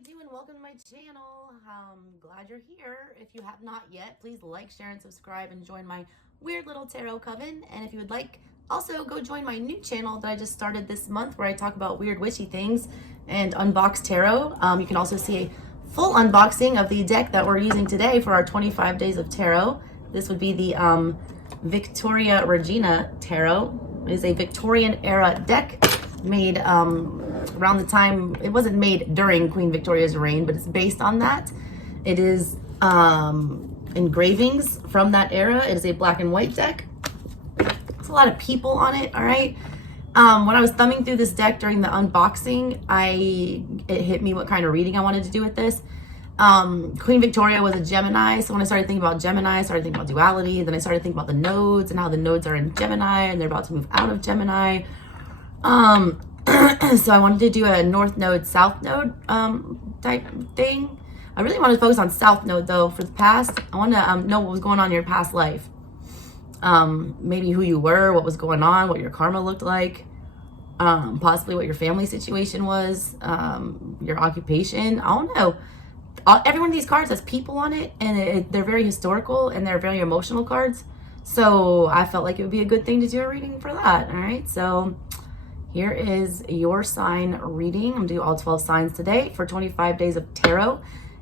you doing? Welcome to my channel. Glad you're here. If you have not yet, please like, share, and subscribe and join my weird little tarot coven. And if you would like, also go join my new channel that I just started this month where I talk about weird witchy things and unbox tarot. You can also see a full unboxing of the deck that we're using today for our 25 days of tarot. This would be the Victoria Regina Tarot. It is a Victorian era deck made around the time, it wasn't made during Queen Victoria's reign, but it's based on that. It is engravings from that era. It is a black and white deck. It's a lot of people on it, all right? When I was thumbing through this deck during the unboxing, it hit me what kind of reading I wanted to do with this. Queen Victoria was a Gemini, so when I started thinking about Gemini, I started thinking about duality. Then I started thinking about the nodes and how the nodes are in Gemini and they're about to move out of Gemini. So I wanted to do a north node, south node type thing. I really wanted to focus on south node though for the past. I want to know what was going on in your past life. Maybe who you were, what was going on, what your karma looked like, possibly what your family situation was, your occupation. I don't know. Every one of these cards has people on it, and they're very historical and they're very emotional cards. So I felt like it would be a good thing to do a reading for that. All right, so here is your sign reading. I'm gonna do all 12 signs today for 25 days of tarot.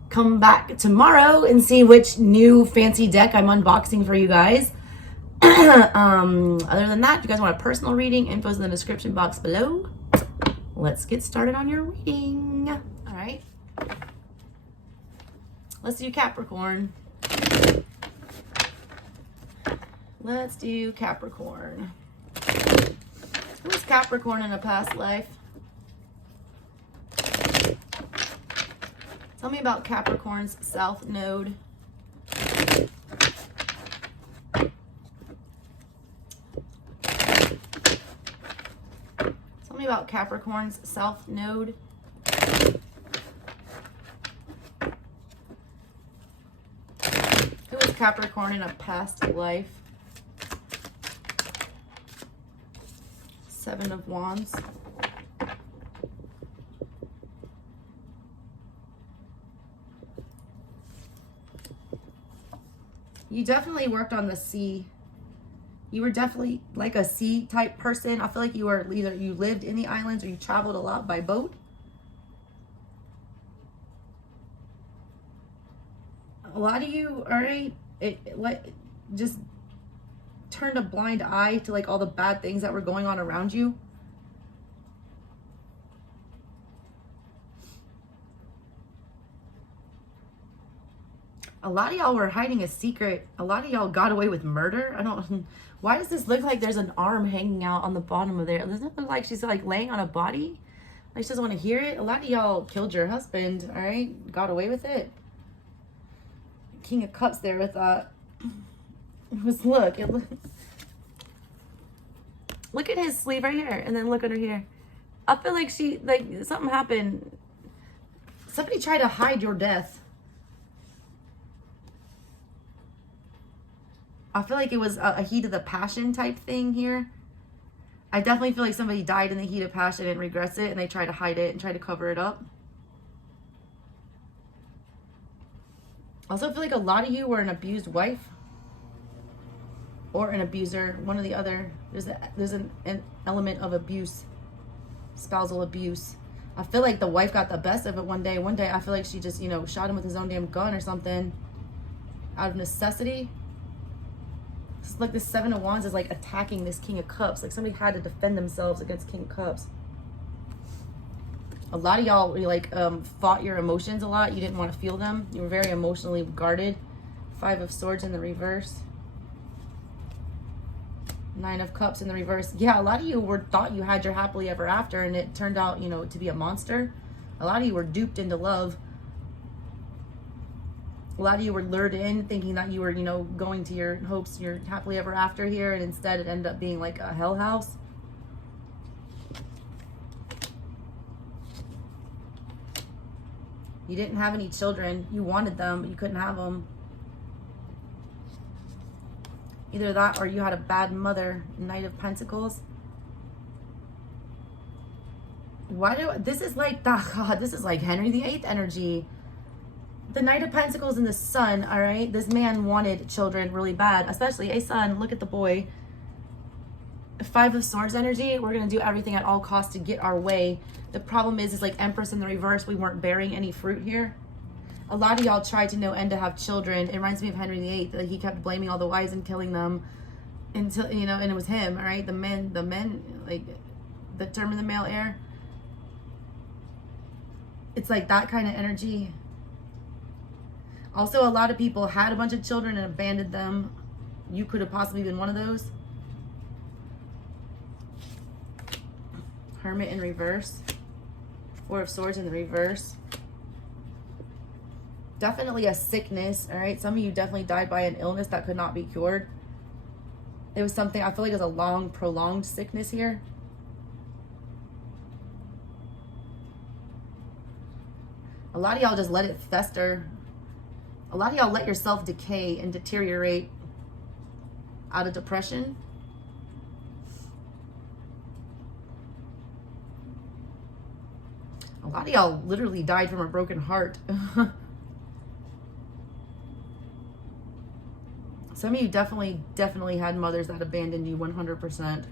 Come back tomorrow and see which new fancy deck I'm unboxing for you guys. Other than that, if you guys want a personal reading, info's in the description box below. Let's get started on your reading. All right. Let's do Capricorn. Let's do Capricorn. Who was Capricorn in a past life? Tell me about Capricorn's south node. Tell me about Capricorn's south node. Who was Capricorn in a past life? Seven of Wands. You definitely worked on the sea. You were definitely like a sea type person. I feel like you were either you lived in the islands or you traveled a lot by boat. A lot of you, all right, just turned a blind eye to like all the bad things that were going on around you. A lot of y'all were hiding a secret. A lot of y'all got away with murder. Why does this look like there's an arm hanging out on the bottom of there? Doesn't it look like she's like laying on a body? Like she doesn't want to hear it. A lot of y'all killed your husband, all right? Got away with it. King of Cups there with look at his sleeve right here, and then look under here. I feel like something happened. Somebody tried to hide your death. I feel like it was a heat of the passion type thing here. I definitely feel like somebody died in the heat of passion and regrets it, and they try to hide it and try to cover it up. I also feel like a lot of you were an abused wife or an abuser, one or the other. There's an element of abuse, spousal abuse. I feel like the wife got the best of it one day. One day I feel like she just, shot him with his own damn gun or something out of necessity. It's like this Seven of Wands is like attacking this King of Cups. Like somebody had to defend themselves against King of Cups. A lot of y'all fought your emotions a lot. You didn't want to feel them. You were very emotionally guarded. Five of Swords in the reverse. Nine of Cups in the reverse. Yeah, a lot of you thought you had your happily ever after, and it turned out, to be a monster. A lot of you were duped into love. A lot of you were lured in thinking that you were, going to your hopes, your happily ever after here, and instead it ended up being like a hell house. You didn't have any children. You wanted them, but you couldn't have them. Either that or you had a bad mother. Knight of Pentacles. this is like, oh God, this is like Henry VIII energy. The Knight of Pentacles and the Sun, all right? This man wanted children really bad, especially a son. Look at the boy. Five of Swords energy. We're going to do everything at all costs to get our way. The problem is like Empress in the reverse. We weren't bearing any fruit here. A lot of y'all tried to know and to have children. It reminds me of Henry VIII. Like he kept blaming all the wives and killing them until, you know, and it was him, all right? The men, like the term of the male heir. It's like that kind of energy. Also, a lot of people had a bunch of children and abandoned them. You could have possibly been one of those. Hermit in reverse. Four of Swords in the reverse. Definitely a sickness, all right? Some of you definitely died by an illness that could not be cured. It was something, I feel like it was a long, prolonged sickness here. A lot of y'all just let it fester. A lot of y'all let yourself decay and deteriorate out of depression. A lot of y'all literally died from a broken heart. Some of you definitely had mothers that abandoned you 100%.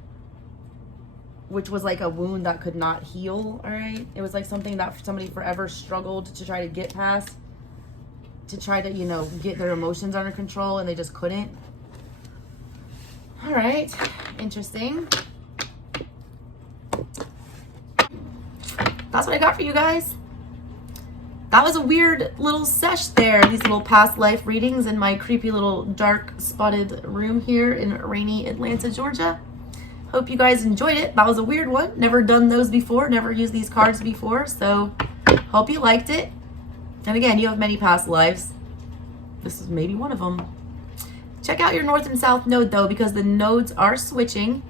Which was like a wound that could not heal, all right? It was like something that somebody forever struggled to try to get past. To try to, you know, get their emotions under control, and they just couldn't. All right, interesting. That's what I got for you guys. That was a weird little sesh there. These little past life readings in my creepy little dark spotted room here in rainy Atlanta, Georgia. Hope you guys enjoyed it. That was a weird one. Never done those before. Never used these cards before. So hope you liked it. And again, you have many past lives. This is maybe one of them. Check out your North and South node though, because the nodes are switching.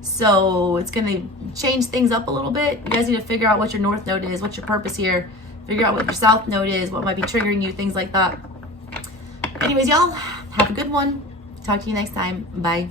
So it's going to change things up a little bit. You guys need to figure out what your North node is, what's your purpose here. Figure out what your South node is, what might be triggering you, things like that. Anyways, y'all, have a good one. Talk to you next time. Bye.